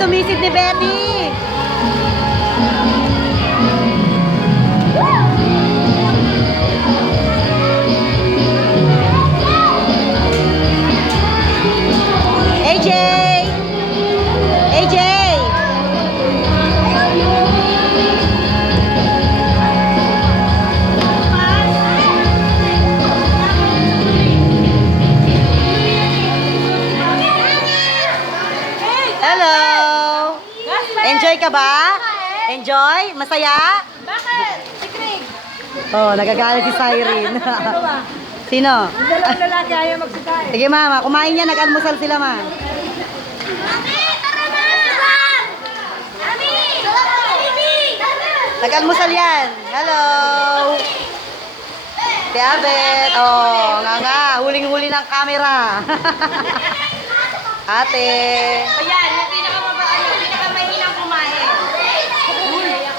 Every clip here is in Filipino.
sumisid ni Betty. AJ! AJ! Hello! Enjoy ka ba? Enjoy? Masaya? Bakit? Si Craig. Oh, nagagalit si Cyrene. Sino? Dalawang lalaki ayaw magsitay. Sige mama, kumain niya, nag-almusal sila ma. Nag-almusal yan. Hello! Tiabet. Oh, nga. Huling-huli ng camera. Ate. Ayan, yung pinakamahinang kumain.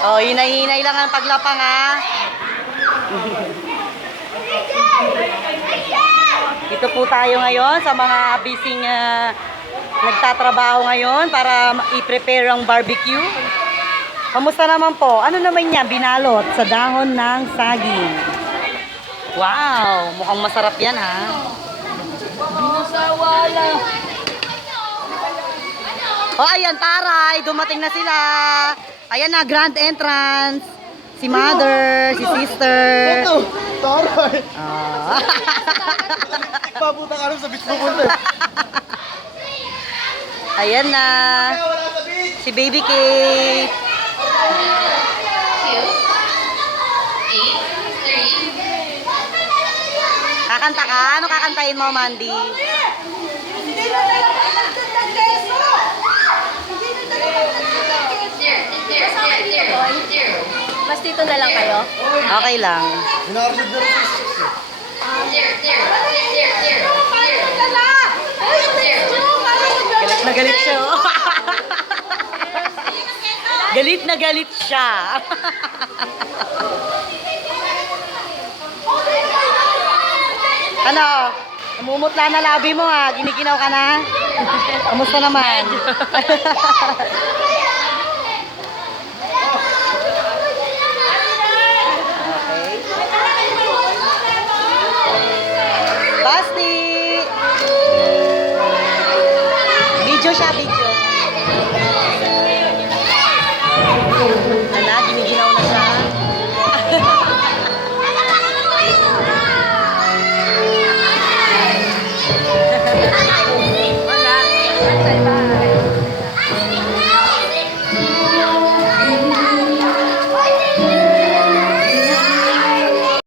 Oh, hinay-hinay lang ang paglapang ha. Dito po tayo ngayon sa mga busy nagtatrabaho ngayon para i-prepare ang barbecue. Kamusta naman po? Ano naman yan? Binalot sa dahon ng saging. Wow! Mukhang masarap yan ha. Masawala. Oh, ayan, taray. Dumating na sila. Ayan na, grand entrance. Si mother, si sister. Ito, taray. Ah. Papunta ka rin sa beach pupunta. Ayan na. Wala sa beach. Si Baby Kate. Kakanta ka? Ano kakantahin mo, Mandy? Mas dito na lang kayo? Okay lang. Hinarasod na rin. Galit na galit siya. Oh. Galit na galit siya. Ano? Namumutla na labi mo ha. Ginikinaw ka na. Kamusta naman? Okay. Basti! Video siya, video. Ano, giniginaw na siya. Wala.